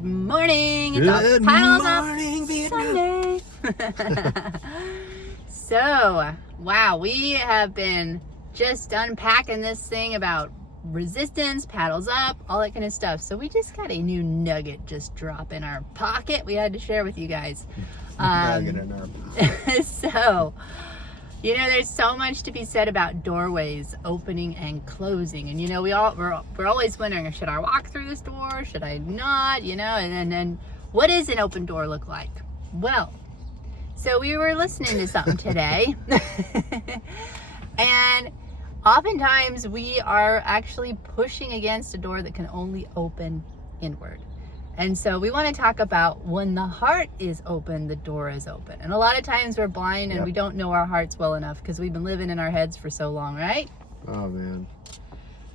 Good morning. Good It's Paddles morning, Up Vietnam. Sunday. So, wow, we have been just unpacking this thing about resistance, paddles up, all that kind of stuff. So we just got a new nugget just drop in our pocket we had to share with you guys. Nugget in our pocket. So, you know, there's so much to be said about doorways opening and closing. And, you know, we're always wondering, should I walk through this door? Should I not? You know, and then what does an open door look like? Well, so we were listening to something today. And oftentimes we are actually pushing against a door that can only open inward. And so we want to talk about when the heart is open, the door is open. And a lot of times we're blind and we don't know our hearts well enough because we've been living in our heads for so long, right? Oh, man.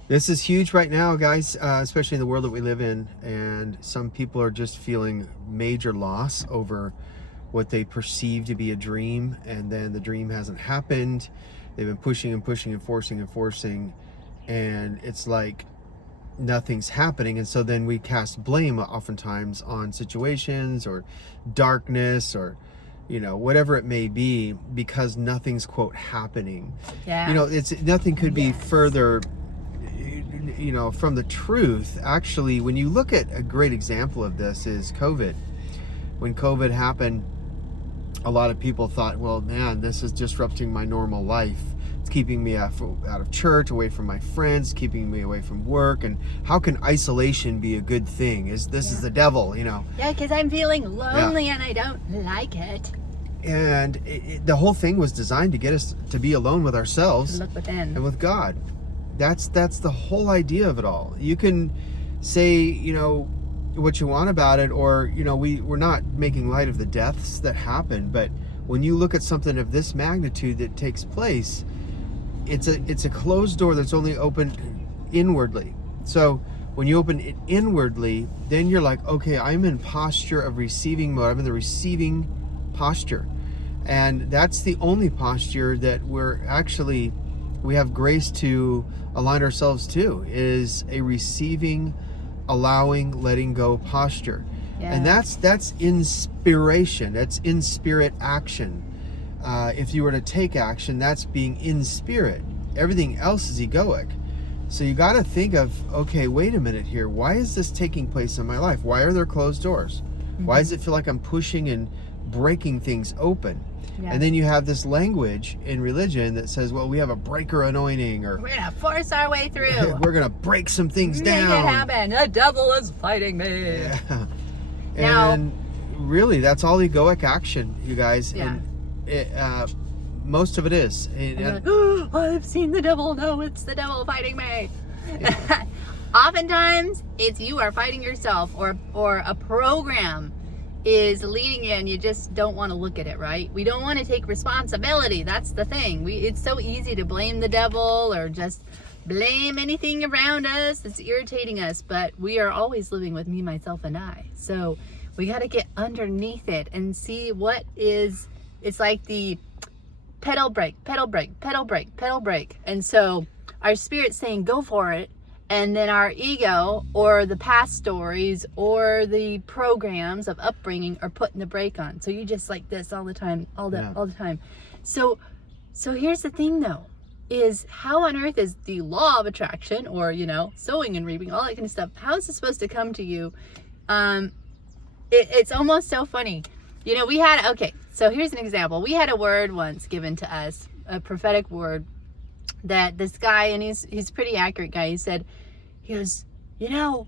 This is huge right now, guys, especially in the world that we live in. And some people are just feeling major loss over what they perceive to be a dream. And then the dream hasn't happened. They've been pushing and pushing and forcing. And it's like nothing's happening. And so then we cast blame oftentimes on situations or darkness or, you know, whatever it may be, because nothing's, quote, happening. Yeah. You know, it's nothing could be further, you know, from the truth. Actually, when you look at a great example of this is COVID. When COVID happened, a lot of people thought, well, man, this is disrupting my normal life. It's keeping me out of church, away from my friends, keeping me away from work. And how can isolation be a good thing? This is the devil, you know? Yeah, because I'm feeling lonely and I don't like it. And the whole thing was designed to get us to be alone with ourselves Look within. and with God. That's the whole idea of it all. You can say, you know, what you want about it, or, you know, we're not making light of the deaths that happen, but when you look at something of this magnitude that takes place, it's a closed door that's only opened inwardly. So when you open it inwardly, then you're like, okay, I'm in posture of receiving mode. I'm in the receiving posture. And that's the only posture that we have grace to align ourselves to, is a receiving, allowing, letting go posture. Yeah. And that's inspiration. That's in spirit action. If you were to take action, that's being in spirit. Everything else is egoic. So you got to think of, okay, wait a minute here. Why is this taking place in my life? Why are there closed doors? Mm-hmm. Why does it feel like I'm pushing and breaking things open? Yeah. And then you have this language in religion that says, well, we have a breaker anointing, or We're going to force our way through. we're going to break some things Make down. it happen. The devil is fighting me. Yeah. Now- And really, that's all egoic action, you guys. Yeah. And most of it is. And you're like, oh, I've seen the devil. No, it's the devil fighting me. Oftentimes, it's you are fighting yourself, or a program is leading you and you just don't want to look at it, right? We don't want to take responsibility. That's the thing. It's so easy to blame the devil or just blame anything around us that's irritating us, but we are always living with me, myself, and I. So we got to get underneath it and see what is. It's like the pedal brake, pedal brake, pedal brake, pedal brake. And so our spirit's saying, go for it. And then our ego or the past stories or the programs of upbringing are putting the brake on. So you just like this all the time, all the time. So here's the thing though, is how on earth is the law of attraction, or, you know, sowing and reaping, all that kind of stuff, how is it supposed to come to you? It's almost so funny. You know, so here's an example. We had a word once given to us, a prophetic word, that this guy, and he's a pretty accurate guy, he goes, you know,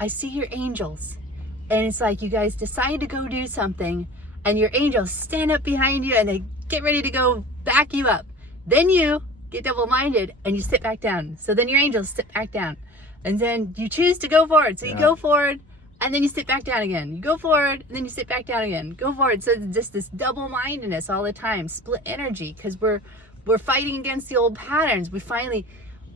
I see your angels. And it's like you guys decide to go do something, and your angels stand up behind you, and they get ready to go back you up. Then you get double-minded, and you sit back down. So then your angels sit back down. And then you choose to go forward. So you go forward, and then you sit back down again. You go forward, and then you sit back down again. Go forward. So it's just this double-mindedness all the time, split energy, because we're fighting against the old patterns. We finally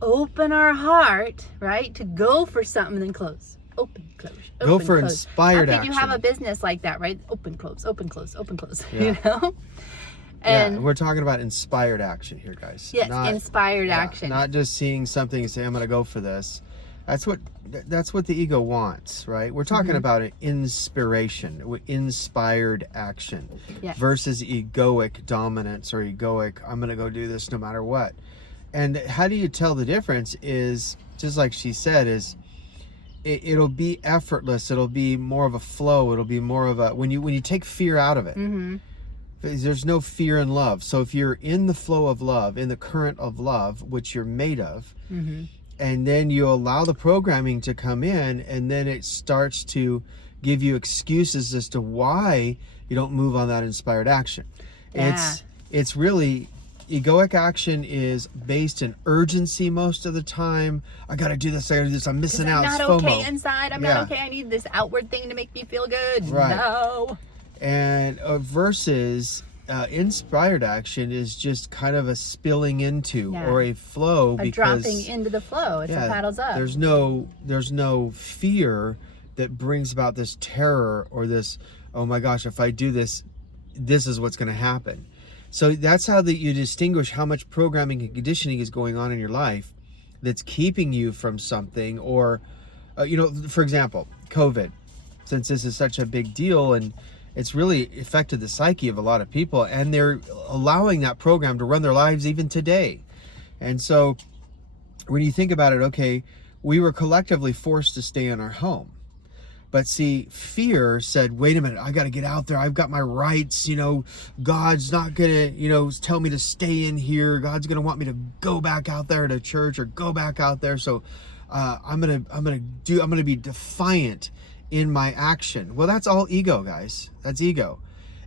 open our heart, right, to go for something and then close. Open, close. Open, Go for close. inspired How could you have a action. business like that, right? Open, close, open, close, open, close. Yeah. You know? And And we're talking about inspired action here, guys. yes, inspired action. Not just seeing something and say, I'm going to go for this. That's what the ego wants, right? We're talking about an inspiration, inspired action, Yes. versus egoic dominance or egoic, I'm going to go do this no matter what. And how do you tell the difference is, just like she said, is it'll be effortless. It'll be more of a flow. It'll be more of a, when you take fear out of it, there's no fear in love. So if you're in the flow of love, in the current of love, which you're made of, and then you allow the programming to come in, and then it starts to give you excuses as to why you don't move on that inspired action. Yeah. It's really, egoic action is based in urgency most of the time. I got to do this, I'm missing out. I'm It's not FOMO. okay inside. I'm not okay. I need this outward thing to make me feel good. Right. No. And versus inspired action is just kind of a spilling into or a flow, A because dropping into the flow. It's a paddles up. there's no fear that brings about this terror or this, oh my gosh, if I do this, this is what's going to happen. So that's how you distinguish how much programming and conditioning is going on in your life that's keeping you from something. Or for example, COVID, since this is such a big deal and it's really affected the psyche of a lot of people, and they're allowing that program to run their lives even today. And so when you think about it, okay, we were collectively forced to stay in our home. But see, fear said, wait a minute, I got to get out there. I've got my rights. God's not going to, tell me to stay in here. God's going to want me to go back out there to church or go back out there. So I'm going to be defiant in my action. Well, that's all ego, guys. That's ego.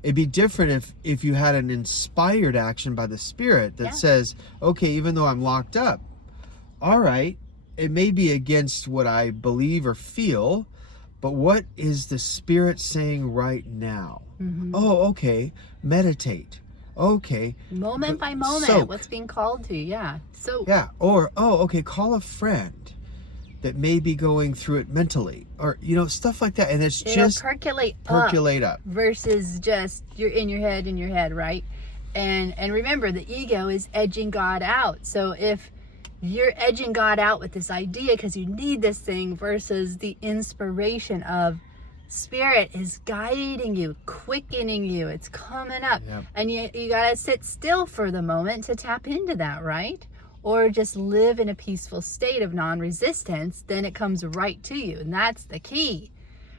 It'd be different if you had an inspired action by the Spirit that says, okay, even though I'm locked up, all right, it may be against what I believe or feel, but what is the Spirit saying right now? Oh, okay, meditate. Okay. Moment by moment, soak. what's being called to, So or, okay, call a friend that may be going through it mentally, or stuff like that. And it's just percolate up versus just you're in your head, right? And remember, the ego is edging God out. So if you're edging God out with this idea because you need this thing, versus the inspiration of Spirit is guiding you, quickening you, it's coming up. And you gotta sit still for the moment to tap into that, right? Or just live in a peaceful state of non-resistance, then it comes right to you. And that's the key,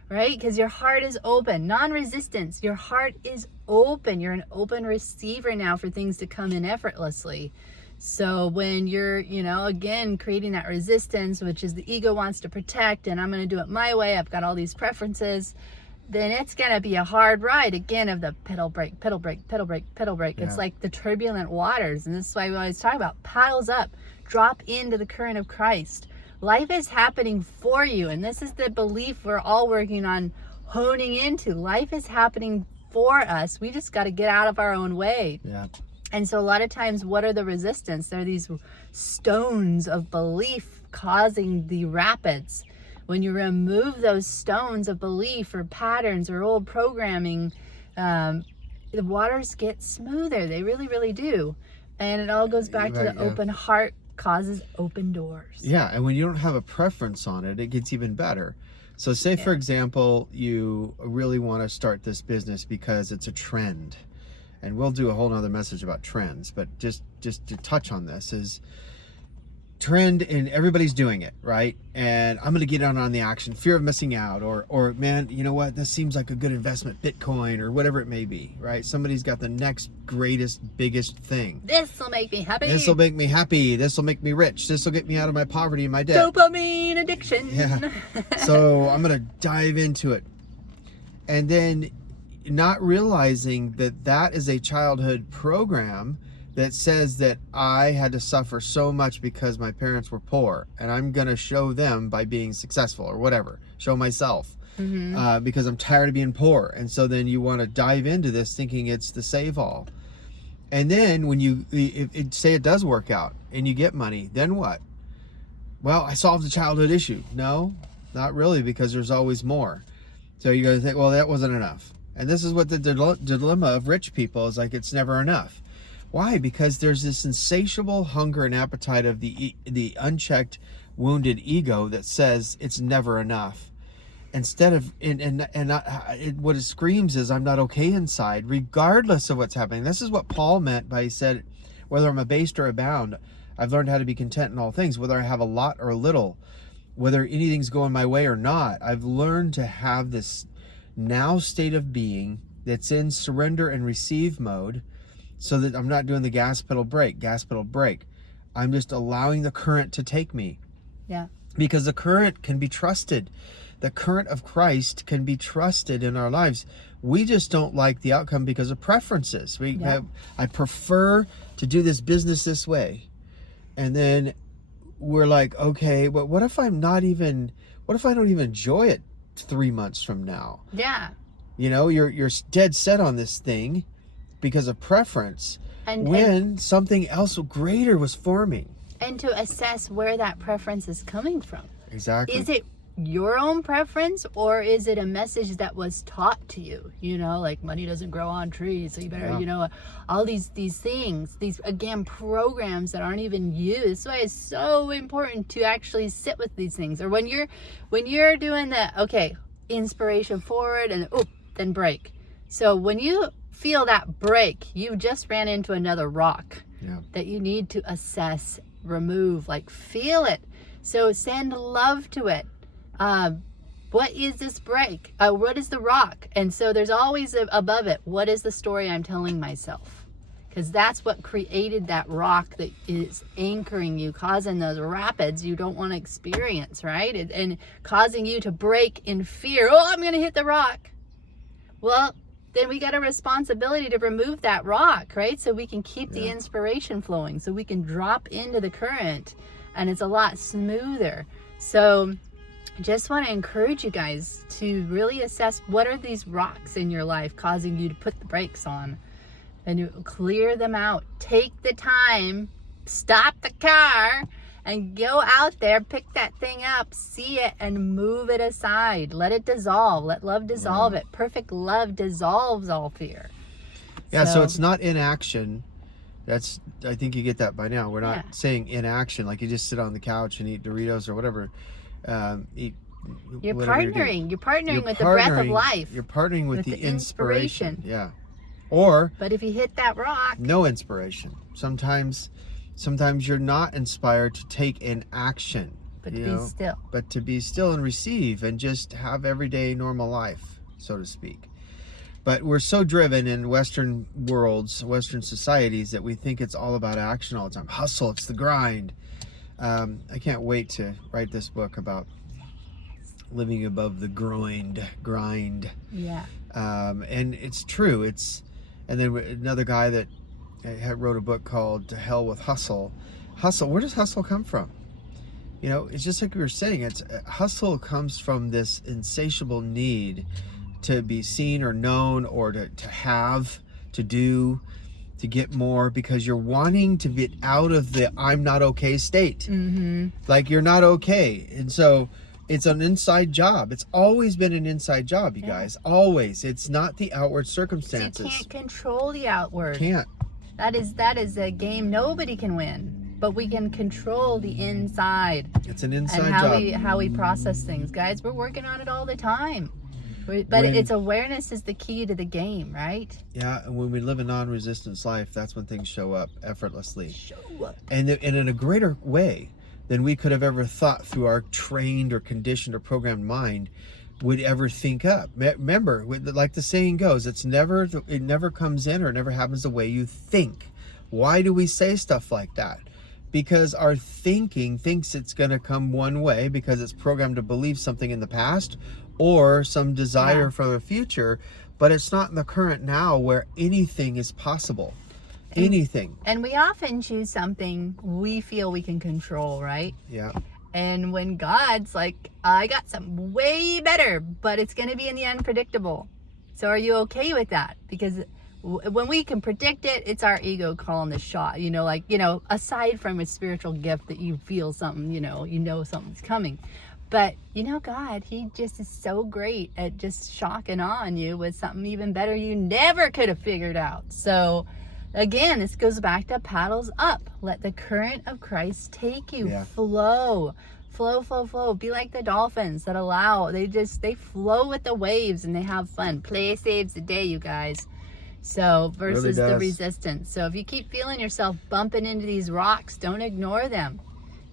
right? Because your heart is open. Non-resistance, your heart is open. You're an open receiver now for things to come in effortlessly. So when you're, again, creating that resistance, which is the ego wants to protect, and I'm going to do it my way, I've got all these preferences, then it's going to be a hard ride again of the pedal brake, pedal brake, pedal brake, pedal brake. It's like the turbulent waters. And this is why we always talk about paddles up, drop into the current of Christ. Life is happening for you. And this is the belief we're all working on honing into. Life is happening for us. We just got to get out of our own way. And so a lot of times, what are the resistance? There are these stones of belief causing the rapids. When you remove those stones of belief or patterns or old programming, the waters get smoother. They really, really do. And it all goes back to the open heart causes open doors. Yeah, and when you don't have a preference on it, it gets even better. So say, for example, you really want to start this business because it's a trend. And we'll do a whole nother message about trends, but just to touch on this is trend, and everybody's doing it, right? And I'm going to get on the action, fear of missing out, or man, you know what, this seems like a good investment, Bitcoin or whatever it may be, right? Somebody's got the next greatest, biggest thing. This will make me happy. This will make me happy. This will make me rich. This will get me out of my poverty and my debt. Dopamine addiction. So I'm going to dive into it. And then not realizing that is a childhood program that says that I had to suffer so much because my parents were poor, and I'm going to show them by being successful or whatever, show myself because I'm tired of being poor. And so then you want to dive into this thinking it's the save all. And then when say it does work out and you get money, then what? Well, I solved the childhood issue. No, not really, because there's always more. So you got to think, well, that wasn't enough. And this is what the dilemma of rich people is, like, it's never enough. Why? Because there's this insatiable hunger and appetite of the unchecked wounded ego that says it's never enough. Instead of, what it screams is, I'm not okay inside, regardless of what's happening. This is what Paul meant by, he said, whether I'm abased or abound, I've learned how to be content in all things, whether I have a lot or a little, whether anything's going my way or not. I've learned to have this now state of being that's in surrender and receive mode, so that I'm not doing the gas pedal brake. I'm just allowing the current to take me. Yeah. Because the current can be trusted. The current of Christ can be trusted in our lives. We just don't like the outcome because of preferences. I prefer to do this business this way. And then we're like, okay, but what if I don't even enjoy it 3 months from now? Yeah. You know, you're dead set on this thing because of preference, when something else greater was forming. And to assess where that preference is coming from. Exactly. Is it your own preference, or is it a message that was taught to you? You know, like money doesn't grow on trees, so you better, you know, all these things, these, again, programs that aren't even you. That's why it's so important to actually sit with these things. Or when you're doing the, okay, inspiration forward and then break. So when you feel that break, you just ran into another rock that you need to assess, remove, like feel it. So send love to it. What is this break? What is the rock? And so there's always above it, what is the story I'm telling myself? Because that's what created that rock that is anchoring you, causing those rapids you don't want to experience, right? And causing you to break in fear. Oh, I'm going to hit the rock. Well, then we got a responsibility to remove that rock, right? So we can keep the inspiration flowing, so we can drop into the current, and it's a lot smoother. So I just want to encourage you guys to really assess, what are these rocks in your life causing you to put the brakes on, and you clear them out. Take the time, stop the car, and go out there, pick that thing up, see it, and move it aside. Let it dissolve. Let love dissolve it. Perfect love dissolves all fear. Yeah, so it's not inaction. I think you get that by now. We're not saying inaction, like you just sit on the couch and eat Doritos or whatever. You're partnering with the breath of life. You're partnering with the inspiration. Yeah. But if you hit that rock, no inspiration. Sometimes you're not inspired to take an action, but to be still. But to be still and receive and just have everyday normal life, so to speak. But we're so driven in Western worlds, Western societies, that we think it's all about action all the time. Hustle, it's the grind. I can't wait to write this book about living above the grind. Yeah. And it's true. And then another guy that wrote a book called To Hell with Hustle. Hustle, where does hustle come from? You know, it's just like we were saying, hustle comes from this insatiable need to be seen or known, or to have, to do, to get more, because you're wanting to get out of the I'm not okay state. Mm-hmm. Like you're not okay. And so it's an inside job. It's always been an inside job, you guys. Always. It's not the outward circumstances. So you can't control the outward. Can't. That is a game nobody can win, but we can control the inside. It's an inside job. And job. how we process things. Guys, we're working on it all the time. But it's awareness is the key to the game, right? Yeah, and when we live a non-resistance life, that's when things show up effortlessly. And in a greater way than we could have ever thought through our trained or conditioned or programmed mind would ever think up. Remember, like the saying goes, it never comes in, or it never happens the way you think. Why do we say stuff like that? Because our thinking thinks it's going to come one way because it's programmed to believe something in the past or some desire for the future, but it's not in the current now where anything is possible. Anything. And we often choose something we feel we can control, right? Yeah. And when God's like, I got something way better, but it's going to be in the unpredictable. So are you okay with that? Because when we can predict it, it's our ego calling the shot. Aside from a spiritual gift that you feel something, you know something's coming. But, God, he just is so great at just shocking on you with something even better you never could have figured out. So, again, this goes back to paddles up. Let the current of Christ take you. Yeah. Flow. Flow, flow, flow. Be like the dolphins that allow. They flow with the waves and they have fun. Play saves the day, you guys. So versus Really the does. resistance. So if you keep feeling yourself bumping into these rocks, don't ignore them.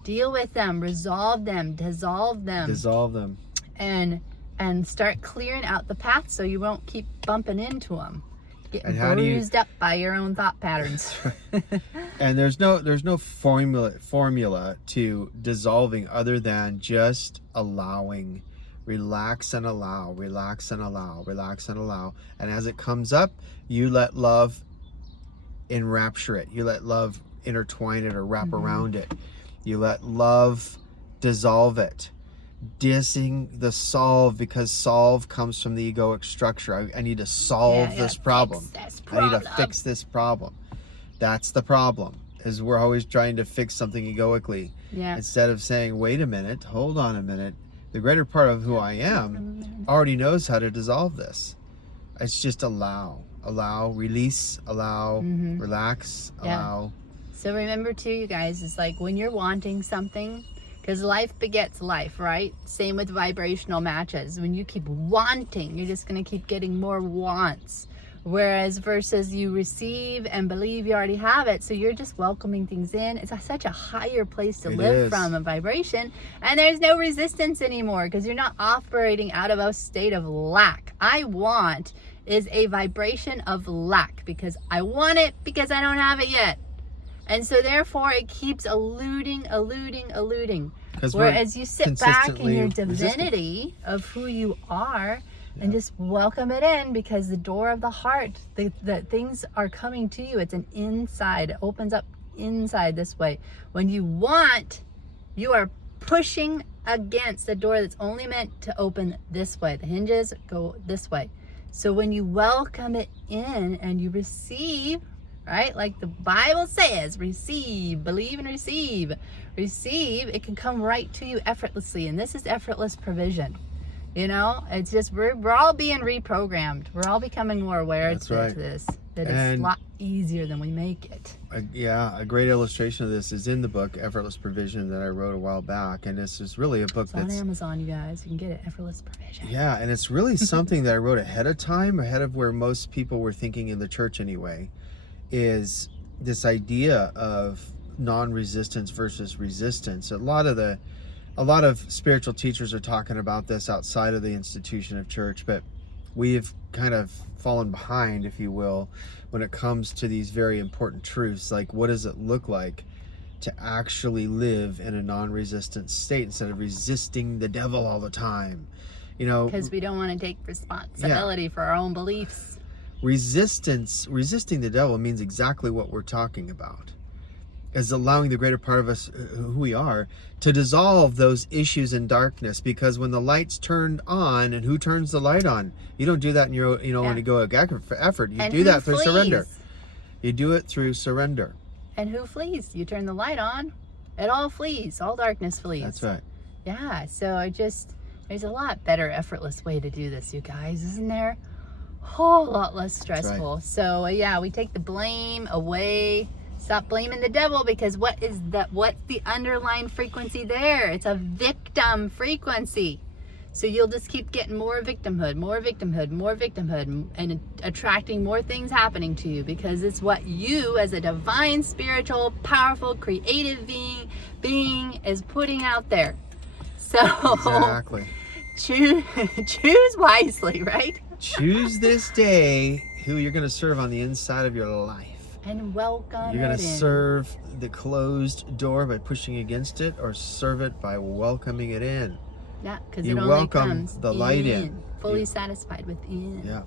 Deal with them, resolve them, dissolve them, and start clearing out the path so you won't keep bumping into them. Getting bruised up by your own thought patterns. And there's no formula to dissolving other than just allowing. Relax and allow, relax and allow, relax and allow. And as it comes up, you let love enrapture it. You let love intertwine it or wrap around it. You let love dissolve it. Dissing the solve, because solve comes from the egoic structure. I need to solve this problem. I need to fix this problem. That's the problem, is we're always trying to fix something egoically. Yeah. Instead of saying, wait a minute, hold on a minute. The greater part of who I am already knows how to dissolve this. It's just allow, release, allow, relax, allow. So remember too, you guys, it's like when you're wanting something, because life begets life, right? Same with vibrational matches. When you keep wanting, you're just going to keep getting more wants. Whereas versus you receive and believe you already have it, so you're just welcoming things in. It's such a higher place to live from, a vibration, and there's no resistance anymore because you're not operating out of a state of lack. I want is a vibration of lack because I want it because I don't have it yet. And so therefore it keeps eluding. Whereas you sit back in your divinity of who you are and just welcome it in, because the door of the heart, the things are coming to you. It's an inside. It opens up inside this way. When you want, you are pushing against the door that's only meant to open this way. The hinges go this way. So when you welcome it in and you receive, right? Like the Bible says, receive, believe and receive. Receive, it can come right to you effortlessly. And this is effortless provision. You know, it's just, we're all being reprogrammed. We're all becoming more aware to this. That it's a lot easier than we make it. A great illustration of this is in the book, Effortless Provision, that I wrote a while back. And this is really a book that's on Amazon, you guys. You can get it, Effortless Provision. Yeah, and it's really something that I wrote ahead of time, ahead of where most people were thinking in the church anyway, is this idea of non-resistance versus resistance. A lot of spiritual teachers are talking about this outside of the institution of church, but we've kind of fallen behind, if you will, when it comes to these very important truths. Like, what does it look like to actually live in a non-resistant state instead of resisting the devil all the time? You know, because we don't want to take responsibility for our own beliefs. Resisting the devil means exactly what we're talking about, is allowing the greater part of us, who we are, to dissolve those issues in darkness. Because when the light's turned on, and who turns the light on? You don't do that in your when you go for effort. You do that through surrender. You do it through surrender. And who flees? You turn the light on, it all flees. All darkness flees. That's right. Yeah, so there's a lot better, effortless way to do this, you guys, isn't there? Whole lot less stressful. Right. So we take the blame away. Stop blaming the devil, because what's the underlying frequency there? It's a victim frequency. So you'll just keep getting more victimhood, and attracting more things happening to you, because it's what you, as a divine, spiritual, powerful, creative being is putting out there. So exactly. Choose wisely, right? Choose this day who you're going to serve on the inside of your life. And welcome. You're going to serve the closed door by pushing against it, or serve it by welcoming it in. Yeah, because you it only welcome comes the light in. Fully satisfied within. Yeah.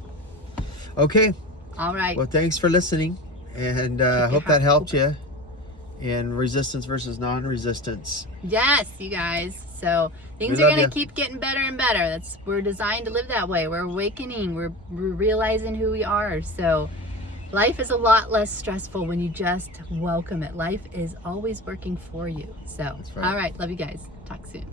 Okay. All right. Well, thanks for listening, and hope that helped you in resistance versus non-resistance. Yes, you guys. So things are going to keep getting better and better. We're designed to live that way. We're awakening. We're realizing who we are. So life is a lot less stressful when you just welcome it. Life is always working for you. So, all right. Love you guys. Talk soon.